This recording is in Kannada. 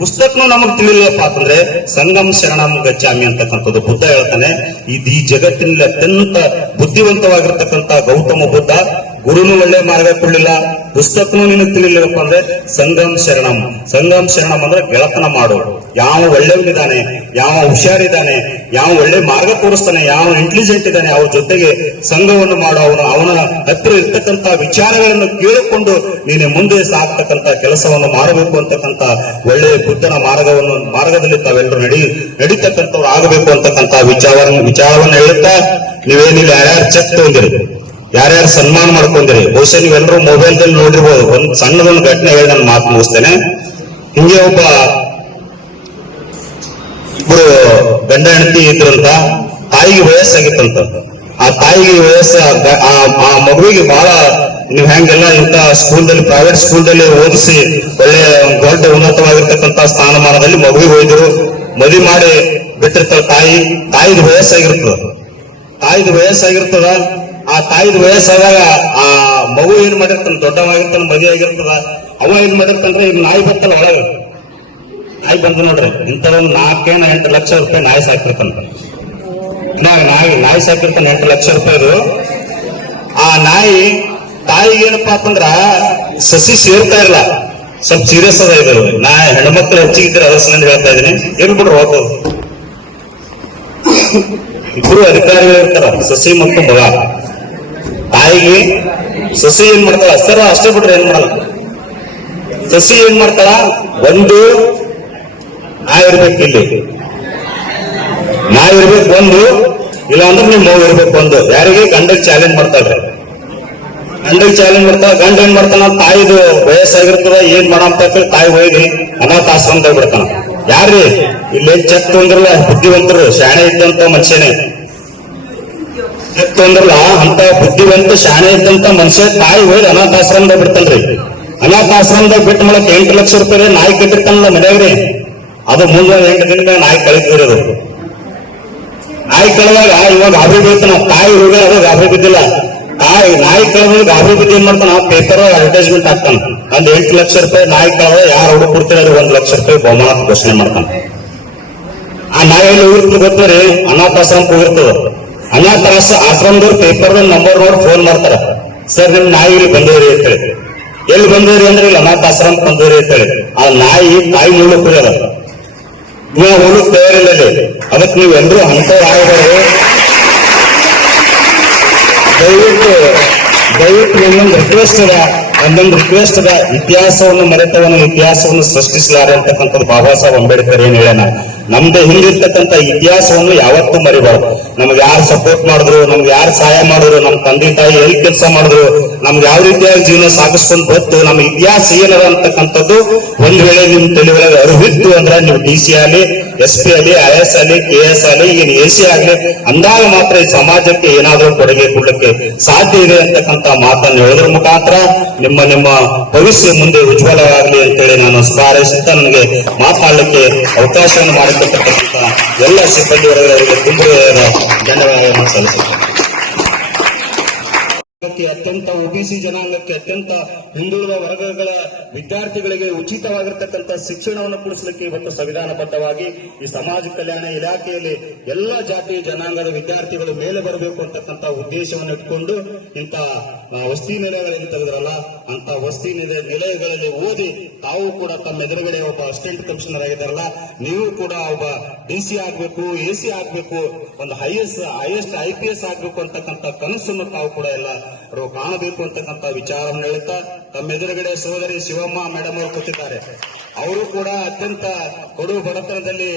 ಪುಸ್ತಕನು ನಮಗ್ ತಿಳಿಲಿಲ್ಲಪ್ಪ ಅಂತಂದ್ರೆ ಸಂಗಮ್ ಶರಣಂ ಗಚ್ಚಾಮಿ ಅಂತಕ್ಕಂಥದ್ದು ಬುದ್ಧ ಹೇಳ್ತಾನೆ. ಈ ಜಗತ್ತಿನಲ್ಲಿ ಅತ್ಯಂತ ಬುದ್ಧಿವಂತವಾಗಿರ್ತಕ್ಕಂಥ ಗೌತಮ ಬುದ್ಧ ಗುರುನು ಒಳ್ಳೆ ಮಾರ್ಗ ಕೊಡ್ಲಿಲ್ಲ, ಪುಸ್ತಕನು ನಿನಗೆ ತಿಳಿಲಿಲ್ಲಪ್ಪ ಅಂದ್ರೆ ಸಂಗಮ್ ಶರಣಂ. ಸಂಗಮ್ ಶರಣಂ ಅಂದ್ರೆ ಗೆಳತನ ಮಾಡು. ಯಾವ ಒಳ್ಳೆಯವನಿದ್ದಾನೆ, ಯಾವ ಹುಷಾರಿದ್ದಾನೆ, ಯಾವ ಒಳ್ಳೆ ಮಾರ್ಗ ತೋರಿಸ್ತಾನೆ, ಯಾವ ಇಂಟೆಲಿಜೆಂಟ್ ಇದ್ದಾನೆ, ಅವ್ರ ಜೊತೆಗೆ ಸಂಘವನ್ನು ಮಾಡು. ಅವನ ಹತ್ತಿರ ಇರ್ತಕ್ಕಂಥ ವಿಚಾರಗಳನ್ನು ಕೇಳಿಕೊಂಡು ನೀನೆ ಮುಂದೆ ಸಾಕ್ತಕ್ಕಂಥ ಕೆಲಸವನ್ನು ಮಾಡಬೇಕು ಅಂತಕ್ಕಂಥ ಒಳ್ಳೆ ಬುದ್ಧನ ಮಾರ್ಗದಲ್ಲಿ ತಾವೆಲ್ಲರೂ ನಡೀತಕ್ಕಂಥವ್ರು ಆಗಬೇಕು ಅಂತಕ್ಕಂಥ ವಿಚಾರವನ್ನು ಹೇಳುತ್ತಾ, ನೀವೇನಿಲ್ಲ ಯಾರ್ಯಾರು ಚೆಕ್ ತಗೊಂಡಿರಿ, ಯಾರ್ಯಾರು ಸನ್ಮಾನ ಮಾಡ್ಕೊಂಡಿರಿ, ಬಹುಶಃ ನೀವೆಲ್ಲರೂ ಮೊಬೈಲ್ದಲ್ಲಿ ನೋಡಿರ್ಬೋದು. ಒಂದು ಸಣ್ಣದೊಂದು ಘಟನೆ ಹೇಳಿ ನಾನು ಮಾತು ಮುಗಿಸ್ತೇನೆ. ಹಿಂಗೆ ಒಬ್ಬ ಇಬ್ರು ಗಂಡ ಹೆಂಡತಿ ಇದ್ರಂತ, ತಾಯಿಗೆ ವಯಸ್ಸಾಗಿತ್ತಂತ. ಆ ತಾಯಿಗೆ ಆ ಮಗುವಿಗೆ ಬಹಳ ನೀವು ಹೆಂಗೆಲ್ಲ ಇಂಥ ಸ್ಕೂಲ್ದಲ್ಲಿ, ಪ್ರೈವೇಟ್ ಸ್ಕೂಲ್ದಲ್ಲಿ ಓದಿಸಿ ಒಳ್ಳೆ ದೊಡ್ಡ ಉನ್ನತವಾಗಿರ್ತಕ್ಕಂಥ ಸ್ಥಾನಮಾನದಲ್ಲಿ ಮಗುವಿಗೆ ಹೋಯ್ದರು. ಮದುವೆ ಮಾಡಿ ಬಿಟ್ಟಿರ್ತಾರ ತಾಯಿದ ವಯಸ್ಸಾಗಿರ್ತದ. ಆ ತಾಯಿದ ವಯಸ್ಸಾದಾಗ ಆ ಮಗು ಏನ್ ಮಾಡಿರ್ತಾನ, ದೊಡ್ಡವಾಗಿರ್ತಾನ, ಮದುವೆ ಆಗಿರ್ತದ. ಅವ ಏನ್ ಮಾಡಿರ್ತಾನ್ರಿ, ಈಗ ನಾಯಿ ಬರ್ತಲ್ಲ ಒಳಗ, ನಾಯಿ ಬಂದ ನೋಡ್ರಿ, ಇಂಥದೊಂದು 4-8 ಲಕ್ಷ ರೂಪಾಯಿ ನಾಯಿ ಸಾಕಿರ್ತಾನ. ನಾಯಿ ಸಾಕಿರ್ತಾನೆ 8 ಲಕ್ಷ ರೂಪಾಯಿದು. ಆ ನಾಯಿ ತಾಯಿಗೆ ಏನಪ್ಪಾ ಅಂತಂದ್ರ ಸಸಿ ಸೇರ್ತಾ ಇಲ್ಲ, ಸ್ವಲ್ಪ ಸೀರಿಯಸ್ ಅದ ಇದು. ನಾ ಹೆಣ್ಮಕ್ಳು ಹೆಚ್ಚಿಗಿದ್ರೆ ಅದ್ರ ಸಂಬಂಧ ಹೇಳ್ತಾ ಇದೀನಿ. ಏನ್ ಬಿಡ್ರಿ ಹೋಗೋದು, ಇಬ್ರು ಅಧಿಕಾರಿಗಳು ಇರ್ತಾರ, ಸಸಿ ಮತ್ತು ಮಗ. ತಾಯಿಗೆ ಸಸಿ ಏನ್ ಮಾಡ್ತಾಳ ಸರ್, ಅಷ್ಟೇ ಬಿಟ್ರೆ ಏನ್ ಮಾಡಲ್ಲ. ಸಸಿ ಏನ್ ಮಾಡ್ತಾಳ, ಒಂದು ನಾಯಿ ಇರ್ಬೇಕು, ಇಲ್ಲಿ ನಾಯಿ ಇರ್ಬೇಕು ಒಂದು, ಇಲ್ಲ ಅಂದ್ರೆ ನಿಮ್ ಮಗು ಇರ್ಬೇಕು ಒಂದು. ಯಾರಿಗೆ ಗಂಡಗೆ ಚಾಲೆಂಜ್ ಮಾಡ್ತಾಳ್ರಿ, ಗಂಡಗೆ ಚಾಲೆಂಜ್ ಮಾಡ್ತಾಳ. ಗಂಡ ಏನ್ ಮಾಡ್ತಾನ, ತಾಯಿದು ವಯಸ್ಸಾಗಿರ್ತದ, ಏನ್ ಮಾಡಂತ ತಾಯಿ ಹೋಗಿ ಅನಾಥಾಶ್ರಮದಾಗ ಬಿಡ್ತಾನ. ಯಾರ್ರಿ ಇಲ್ಲೇನ್ ಚೆಕ್ ತೊಂದ್ರಲ್ಲ, ಬುದ್ಧಿವಂತರು ಶಾಣೆ ಇದ್ದಂತ ಮನುಷ್ಯನೇ ಚೆಕ್ ತೊಂದ್ರಲ್ಲ, ಅಂತ ಬುದ್ಧಿವಂತ ಶಾಣೆ ಇದ್ದಂತ ಮನುಷ್ಯ ತಾಯಿ ಹೋಗಿ ಅನಾಥಾಶ್ರಮದಾಗ ಬಿಡ್ತಾನ್ರಿ. ಅನಾಥಾಶ್ರಮದಾಗ ಬಿಟ್ಟ ಮಾಡಕ್ 8 ಲಕ್ಷ ರೂಪಾಯಿ ನಾಯಿ ಕಟ್ಟಿರ್ತಾನಲ್ಲ ಮನ್ಯಾಗ್ರಿ, ಅದು ಮುಂದೆ 8 ದಿನ ನಾಯಿ ಕಳಿತಿರೋದು. ನಾಯಿ ಕಳೆದಾಗ ಇವಾಗ ಗಾಬರಿ ಬೀಳ್ತಾನ, ತಾಯಿ ಹೋಗಿ ಅದು ಗಾಬರಿ ಬಿದ್ದಿಲ್ಲ. ನಾಯಿ ಕಳೆದಾಗ ಗಾಬರಿ ಬಿದ್ದು ಏನ್ ಮಾಡ್ತಾನ, ಪೇಪರ್ ಅಡ್ವರ್ಟೈಸ್ಮೆಂಟ್ ಹಾಕ್ತಾನ. ಒಂದ್ 8 ಲಕ್ಷ ರೂಪಾಯಿ ನಾಯಿ ಕಳೆದ ಯಾರು ಹುಡುಗ ಕೊಡ್ತೀರ, 1 ಲಕ್ಷ ರೂಪಾಯಿ ಬಹುಮಾನ ಘೋಷಣೆ ಮಾಡ್ತಾನ. ಆ ನಾಯಿಯಲ್ಲಿ ಹೋಗಿರ್ತದೆ ಗೊತ್ತರಿ, ಅನಾಥಾಶ್ರಮಕ್ಕೆ ಹೋಗಿರ್ತದ. ಆಶ್ರಮದವ್ರು ಪೇಪರ್ ನಂಬರ್ ನೋಡಿ ಫೋನ್ ಮಾಡ್ತಾರ, ಸರ್ ನಿಮ್ ನಾಯಿ ಇಲ್ಲಿ ಬಂದವ್ರಿ ಅಂತ ಹೇಳಿ. ಎಲ್ಲಿ ಬಂದವ್ರಿ ಅಂದ್ರೆ ಇಲ್ಲಿ ಅನಾಥಾಶ್ರಮಕ್ಕೆ ಬಂದವ್ರಿ ಅಂತ ಹೇಳಿ. ಆ ತಾಯಿ ಮೂಲಕ ಅದ, ನೀವು ಹೋಗಕ್ ತಯಾರಿಲ್ಲ. ಅದಕ್ಕೆ ನೀವೆಲ್ಲರೂ ಅಂತವ್ರು ಆಗಬಾರ್ದು. ದಯವಿಟ್ಟು ನಿಮ್ಮೊಂದು ರಿಕ್ವೆಸ್ಟ್ ಅದ, ಇತಿಹಾಸವನ್ನು ಮರೆತವನು ಇತಿಹಾಸವನ್ನು ಸೃಷ್ಟಿಸಲಾರೆ ಅಂತಕ್ಕಂಥದ್ದು ಬಾಬಾ ಸಾಹೇಬ್ ಅಂಬೇಡ್ಕರ್ ಏನ್ ಹೇಳೋಣ. ನಮ್ದು ಹಿಂದಿರ್ತಕ್ಕಂಥ ಇತಿಹಾಸವನ್ನು ಯಾವತ್ತೂ ಮರಿಬಾರ್ದು. ನಮ್ಗೆ ಯಾರು ಸಪೋರ್ಟ್ ಮಾಡಿದ್ರು, ನಮ್ಗೆ ಯಾರು ಸಹಾಯ ಮಾಡಿದ್ರು, ನಮ್ ತಂದೆ ತಾಯಿ ಎಲ್ಲಿ ಕೆಲಸ ಮಾಡಿದ್ರು, ನಮ್ಗೆ ಯಾವ ರೀತಿಯಾಗಿ ಜೀವನ ಸಾಗಿಸ್ಕೊಂಡು ಗೊತ್ತು, ನಮ್ಮ ಇತಿಹಾಸ ಏನದ ಅಂತಕ್ಕಂಥದ್ದು ಒಂದ್ ವೇಳೆ ನಿಮ್ ತಲೆ ಒಳಗೆ ಅರಿವಿತ್ತು ಅಂದ್ರೆ ನೀವು DC ಆಗಲಿ, SP ಆಗಲಿ, IS ಆಗಲಿ, KS ಆಗಲಿ, ಈಗ AC ಆಗಲಿ ಅಂದಾಗ ಮಾತ್ರ ಈ ಸಮಾಜಕ್ಕೆ ಏನಾದ್ರೂ ಕೊಡುಗೆ ಕೊಡಲಿಕ್ಕೆ ಸಾಧ್ಯ ಇದೆ ಅಂತಕ್ಕಂಥ ಮಾತನ್ನು ಹೇಳೋದ್ರ ಮುಖಾಂತರ ನಿಮ್ಮ ಭವಿಷ್ಯ ಮುಂದೆ ಉಜ್ವಲವಾಗಲಿ ಅಂತೇಳಿ ನಾನು ಹಾರೈಸುತ್ತಾ ನನಗೆ ಮಾತನಾಡಲಿಕ್ಕೆ ಅವಕಾಶವನ್ನು ಮಾಡಿಕೊಟ್ಟಿರ್ತಕ್ಕಂಥ ಎಲ್ಲ ಸಿಬ್ಬಂದಿ ವರ್ಗದವರಿಗೆ ತುಂಬ ಧನ್ಯವಾದಗಳನ್ನು ಸಲ್ಲಿಸುತ್ತೇನೆ. ಅತ್ಯಂತ OBC ಜನಾಂಗಕ್ಕೆ, ಅತ್ಯಂತ ಹಿಂದುಳಿದ ವರ್ಗಗಳ ವಿದ್ಯಾರ್ಥಿಗಳಿಗೆ ಉಚಿತವಾಗಿರ್ತಕ್ಕಂಥ ಶಿಕ್ಷಣವನ್ನು ಕೊಡಿಸಲಿಕ್ಕೆ ಇವತ್ತು ಸಂವಿಧಾನಬದ್ಧವಾಗಿ ಈ ಸಮಾಜ ಕಲ್ಯಾಣ ಇಲಾಖೆಯಲ್ಲಿ ಎಲ್ಲ ಜಾತಿ ಜನಾಂಗದ ವಿದ್ಯಾರ್ಥಿಗಳು ಮೇಲೆ ಬರಬೇಕು ಅಂತಕ್ಕಂಥ ಉದ್ದೇಶವನ್ನು ಇಟ್ಕೊಂಡು ಇಂಥ ವಸತಿ ನಿಲಯಗಳಲ್ಲಿ ತೆಗೆದ್ರಲ್ಲ, ಅಂತ ವಸತಿ ನಿಲಯಗಳಲ್ಲಿ ಓದಿ ತಾವು ಕೂಡ ತಮ್ಮ ಎದುರುಗಡೆ ಒಬ್ಬ ಅಸಿಸ್ಟೆಂಟ್ ಕಮಿಷನರ್ ಆಗಿದ್ದಾರಲ್ಲ, ನೀವು ಕೂಡ ಒಬ್ಬ DC ಆಗ್ಬೇಕು, AC ಆಗ್ಬೇಕು, ಒಂದು ಹೈಯೆಸ್ಟ್ IPS ಆಗ್ಬೇಕು ಅಂತಕ್ಕಂಥ ಕನಸನ್ನು ತಾವು ಕೂಡ ಎಲ್ಲ ಕಾಣಬೇಕು ಅಂತಕ್ಕಂಥ ವಿಚಾರವನ್ನು ಹೇಳುತ್ತಾ, ತಮ್ಮ ಎದುರುಗಡೆ ಸೋದರಿ ಶಿವಮ್ಮ ಮೇಡಮ್ ಅವರು ಕೂತಿದ್ದಾರೆ. ಅವರು ಕೂಡ ಅತ್ಯಂತ ಕಡು ಬಡತನದಲ್ಲಿ